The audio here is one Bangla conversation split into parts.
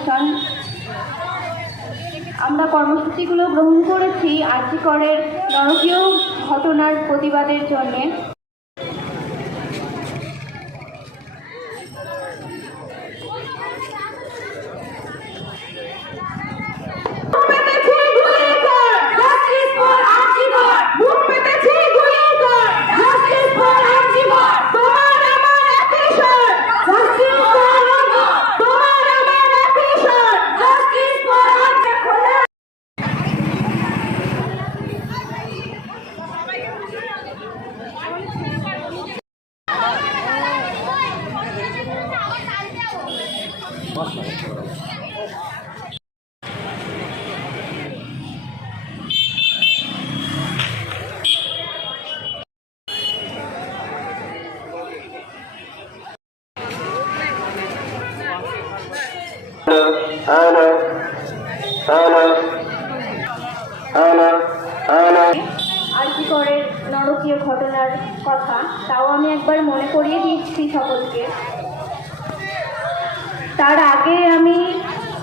অনুষ্ঠান। আমরা কর্মসূচিগুলো গ্রহণ করেছি আর্থিকরের নরকীয় ঘটনার প্রতিবাদের জন্যে। Hello. Hello. Hello. Hello. আর্যিকরের নরকীয় ঘটনার কথা, তাও আমি একবার মনে করিয়ে দিচ্ছি সকলকে তার আগে আমি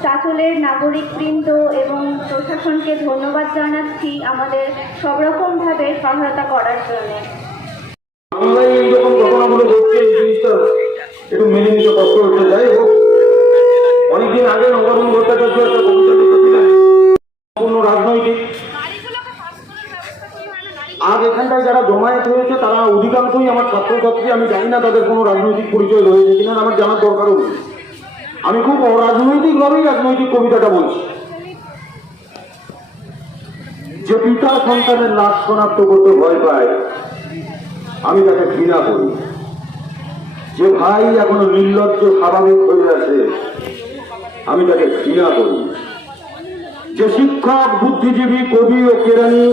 চাঁচলের নাগরিকবৃন্দ এবং প্রশাসনকে ধন্যবাদ জানাচ্ছি আমাদের সব রকমভাবে সহায়তা করার জন্য বাংলায় এইরকম ঘটনাগুলো ঘটছে, এই জিনিসটা একটু মেনে নিতে কষ্ট হচ্ছে এখানটায় যারা জমায়েত হয়েছে, তারা অধিকাংশই আমার ছাত্রছাত্রী, আমি জানি না তাদের কোনো রাজনৈতিক পরিচয় রয়েছে কিনা আমার জানার দরকারও নেই। আমি খুব অরাজনৈতিকভাবেই রাজনৈতিক কবিতাটা বলছি। যে পিতা সন্তানের লাশ শনাক্ত করতে ভয় পায়, আমি তাকে ঘৃণা করি। যে ভাই এখনও নির্লজ্জ, স্বাভাবিক হয়ে আছে, আমি তাকে ঘৃণা করি। যে শিক্ষক, বুদ্ধিজীবী, কবি ও কেরানি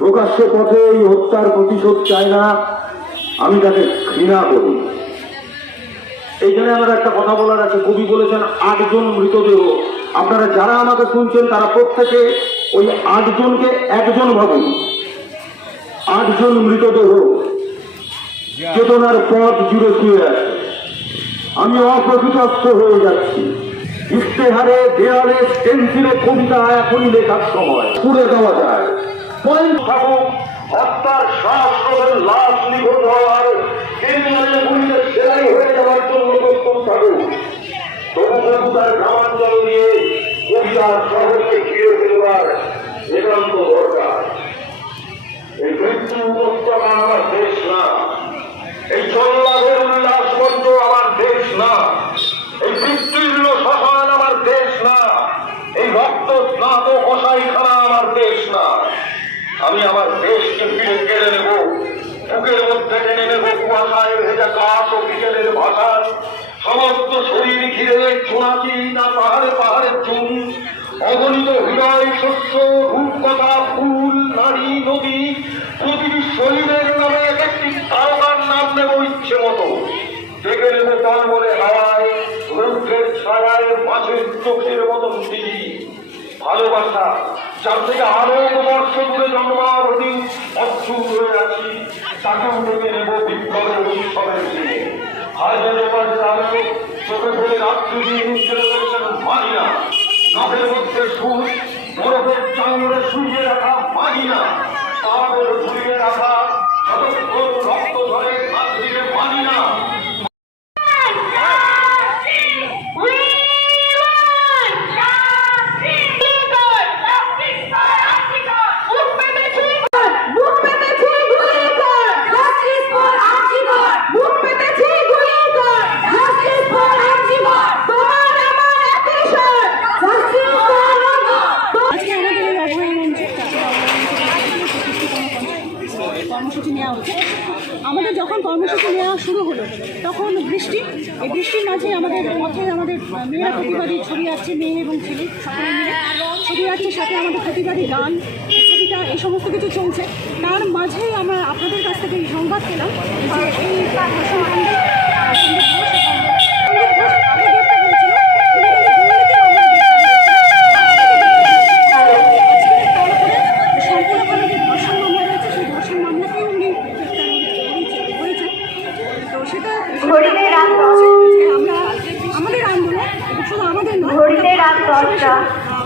প্রকাশ্য পথে এই হত্যার প্রতিশোধ চায় না, আমি তাকে ঘৃণা করি। এইখানে আমার একটা কথা বলার আছে। কবি বলেছেন, আটজন মৃতদেহ। আপনারা যারা আমাকে শুনছেন, তারা প্রত্যেকে ওই আটজনকে একজন ভাবুন। আটজন মৃতদেহ। চেতনার পথ জুড়ে শুয়ে আছে। আমি অপ্রকৃতস্থ হয়ে যাচ্ছি। ইশতেহারে, দেয়ালে, পেন্সিলে কবিতা এখনই লেখার সময়। পুড়ে দেওয়া যায়। হত্যার শ্বাসরোধের লাশ নিখোঁজ হওয়ার সেলাই হয়ে যাওয়ার জন্য গ্রামাঞ্চল নিয়ে কবিতার শহরকে ঘিরে ফেলবার একান্ত দরকার। এই মৃত্যু উপত্যকা আমার দেশ না, এই জল্লাদের উল্লাস মঞ্চ আমার দেশ না এই বিস্তীর্ণ শ্মশান আমার দেশ না এই রক্ত স্নাত কষাইখানা আমার দেশ না আমি আমার দেশকে ফিরে কেড়ে নেব বুকের মধ্যে টেনে নেব কাঠ ও বিকেলের ভাষার সমস্ত শরীর ঘিরে চুনাচি না পাহাড়ে পাহাড়ে চুন। অগণিত হৃদয়, শস্য, রূপকথা, ফুল, নারী, নদী প্রতিটি শরীরের নামে এক একটি তারকার নাম নেব ইচ্ছে মতো। ডেকে নেব তল বলে হাওয়ায়, রৌদ্রের ছায়ায় মাছের চোখের মতন দিদি ভালোবাসা যার থেকে আরও বর্ষ দূরে জন্মাবধি অচ্ছুত হয়ে আছি তাকেও ডেকে নেব বিপ্লবের চোখে ফেলে রাত্রি দিয়ে ফেলেছেন মানি না। নখের মধ্যে সুর, বরফের চাঙড়ে শুয়ে রাখা মানি না। তাদের ঝুলিয়ে রাখা যতক্ষণ রক্ত ধরে হাত দিকে মানি না আজকে আমাদের এই অভয় মঞ্চে কর্মসূচি নেওয়া হচ্ছে আমাদের যখন কর্মসূচি নেওয়া শুরু হলো তখন বৃষ্টি এই বৃষ্টির মাঝে আমাদের পথে আমাদের মেয়েরা প্রতিবাদী ছবি আছে মেয়ে এবং ছেলে ছবি আছে সাথে আমাদের প্রতিবাদী গান কবিতা এই সমস্ত কিছু চলছে। তার মাঝে আমরা আপনাদের কাছ থেকে এই সংবাদ পেলাম যে এই ভাষণকাণ্ডে সন্দীপ ঘোষ এবং সন্দীপ ঘোষ আগে গ্রেপ্তার হয়েছিল উনি কিন্তু দুর্নীতির মামলায় গ্রেপ্তার হয়েছিলেন। সম্পূর্ণভাবে যে ধর্ষণ মামলা রয়েছে সেই ধর্ষণ মামলাতেই উনি গ্রেপ্তার হয়েছে- হয়েছে তো সেটা হরিণের আন্দোলন। যে আমরা আমাদের আন্দোলন এবং শুধু আমাদের নয় ঘড়িতে রাত দশটা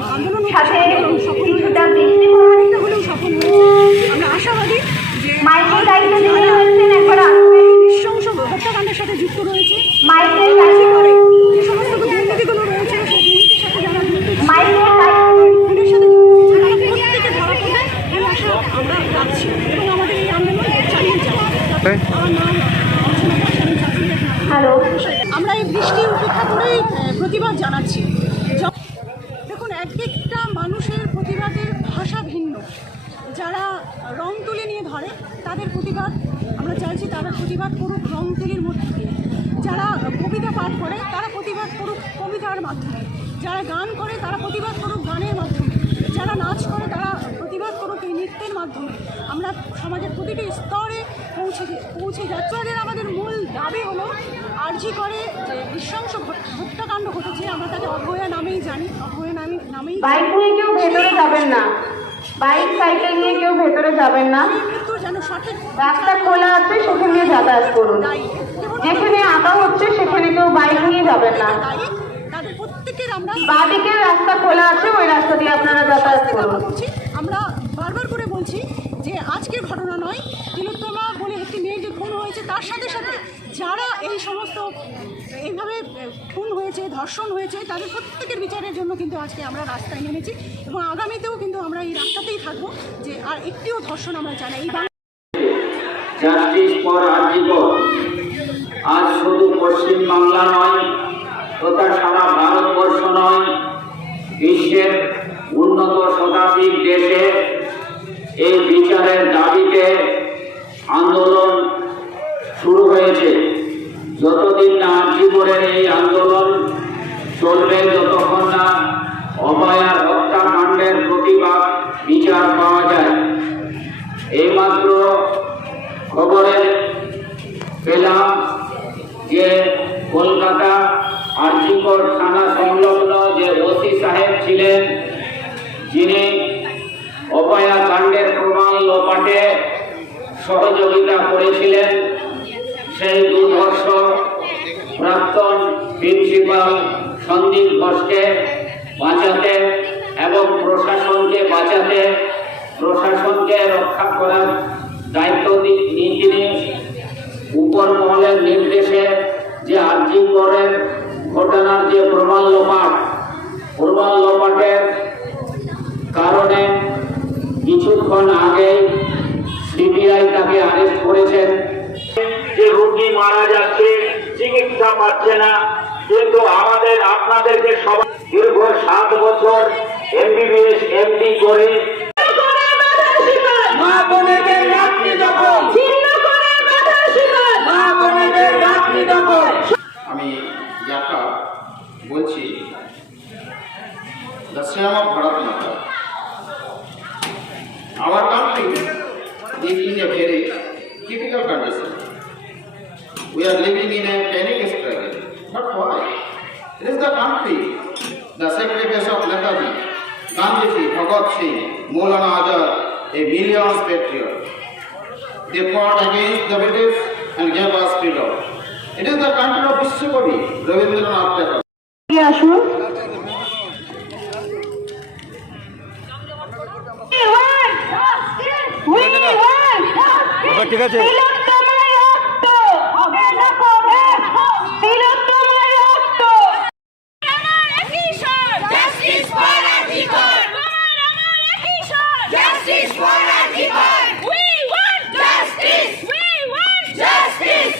আন্দোলন সাথে কিছুটা বৃষ্টি অনেকটা হলেও সফল হয়েছে। আমরা আশাবাদী যে দায়িত্ব যিনি হয়েছেন একবার নৃশংস হত্যাকাণ্ডের সাথে যুক্ত রয়েছে। মাইকেল দায়িত্ব যে সমস্ত দুর্নীতিগুলো রয়েছে সেই দুর্নীতির সাথে যারা যুক্ত মাইকের দায়িত্ব খুনের সাথে যুক্ত তারা প্রত্যেকে ধরা পড়বে এই আশা আমরা রাখছি এবং আমাদের এই আন্দোলন চালিয়ে যাব আমার নাম অর্চনা দাস, আমি ছাত্রী এক নাম। হ্যালো আমরা এই বৃষ্টি উপেক্ষা করেই আহ, প্রতিবাদ জানাচ্ছি য- দেখুন এক একটা মানুষের প্রতিবাদের ভাষা ভিন্ন। যারা রং তুলি নিয়ে ধরে, তাদের প্রতিবাদ, আমরা চাইছি তারা প্রতিবাদ করুক রং তুলির মধ্যে দিয়ে। যারা কবিতা পাঠ করে, তারা প্রতিবাদ করুক কবিতার মাধ্যমে। যারা গান করে, তারা প্রতিবাদ করুক গানের মাধ্যমে। যারা নাচ করে, তারা প্রতিবাদ করুক এই নৃত্যের মাধ্যমে। আমরা সমাজের প্রতিটি স্তরে পৌঁছে পৌঁছে যাত্রাদের আমাদের মূল দাবি হলো, আর্জি করে যে নৃশংস হত্যাকাণ্ড ঘটেছে, আমরা তাকে অভয়া নামেই জানি। বাইক নিয়ে কেউ ভেতরে যাবেন না। বাইক সাইকেল নিয়ে কেউ ভেতরে যাবেন না। রাস্তা খোলা আছে সেখানে যাতায়াত করুন। যেখানে আঁকা হচ্ছে সেখানে কেউ বাইক নিয়ে যাবেন না। বাঁদিকের রাস্তা খোলা আছে ওই রাস্তা দিয়ে আপনারা যাতায়াত করুন। আমরা বারবার করে বলছি যে আজকের ঘটনা নয় তিলোত্তমা বলে একটি মেয়ের যে খুন হয়েছে তার সাথে সাথে যারা এই সমস্ত এইভাবে খুন হয়েছে, ধর্ষণ হয়েছে, তাদের প্রত্যেকের বিচারের জন্য কিন্তু আজকে আমরা রাস্তায় নেমেছি এবং আগামীতেও কিন্তু আমরা এই রাস্তাতেই থাকব যে আর একটিও ধর্ষণ আমরা না। এই আজ শুধু পশ্চিম বাংলা নয়, তথা সারা ভারতবর্ষ নয়, বিশ্বের উন্নত শতাধিক দেশে এই বিচারের দাবিতে আন্দোলন শুরু হয়েছে যতদিন না জীবনের এই আন্দোলন চলবে যতক্ষণ না অভয়ার হত্যাকাণ্ডের প্রতিবাদ বিচার পাওয়া যায়। এইমাত্র খবরে পেলাম যে কলকাতা আর্জিকর থানা সংলগ্ন যে ওসি সাহেব ছিলেন, যিনি অপয়া কাণ্ডের প্রমাণ লোপাটে সহযোগিতা করেছিলেন, সেই দুর্ধর্ষ প্রাক্তন প্রিন্সিপাল সন্দীপ ঘোষকে বাঁচাতে এবং প্রশাসনকে বাঁচাতে, প্রশাসনকে রক্ষা করার দায়িত্ব তিনি। উপর মহলের নির্দেশে যে আর্জি করেন, ঘটনার যে প্রমাণ লোপাট, প্রমাণ লোপাটের কারণে কিছুক্ষণ আগে সিবিআই তাকে আরেস্ট করেছেন। যে রোগী মারা যাচ্ছে চিকিৎসা পাচ্ছে না। কিন্তু আমাদের আপনাদেরকে সবাই দীর্ঘ সাত বছর এমবিবিএস এমডি করে মা বোনেদের রাত্রি দখল মা বোনেদের রাত্রি দখল আমি ইয়াকা বলছি of Bharat country, the sacrifice of Netaji, Gandhiji, Bhagat Singh, Maulana Azad, a millions patriot. They fought against the British and gave us freedom. It is the country of Vishwakobi, Rabindranath Tagore. আসুন ঠিক আছে Justice for Antigone! Justice for Antigone! We want justice! We want justice!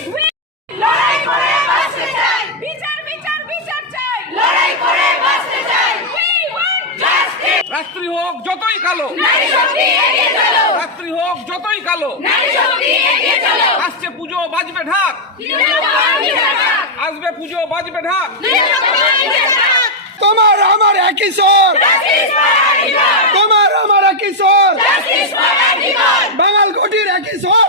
লড়াই করে বাঁচতে চাই বিচার বিচার বিচার চাই লড়াই করে বাঁচতে চাই We want justice! রাত্রি হোক যতই কালো। নারী শক্তি এগিয়ে চলো। রাত্রি হোক যতই কালো। নারী শক্তি এগিয়ে চলো। আসছে পুজো বাজবে ঢাক। আসবে পুজো বাজবে ঢাক। তোমার আমার একই স্বর। তোমার আমার একই স্বর। বাঙাল ঘটির একই স্বর।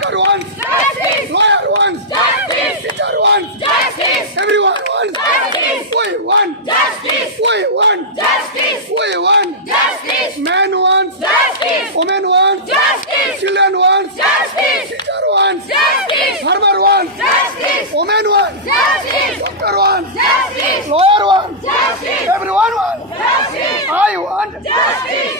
Doctor wants justice. Lawyer wants justice. Teacher wants justice. Everyone wants justice. We want justice. We want justice. We want justice. Man wants justice. Woman wants justice. Children wants justice. Teacher wants justice. Farmer wants justice. Woman wants justice. Doctor wants justice. Lawyer wants justice. Everyone wants justice. I want justice.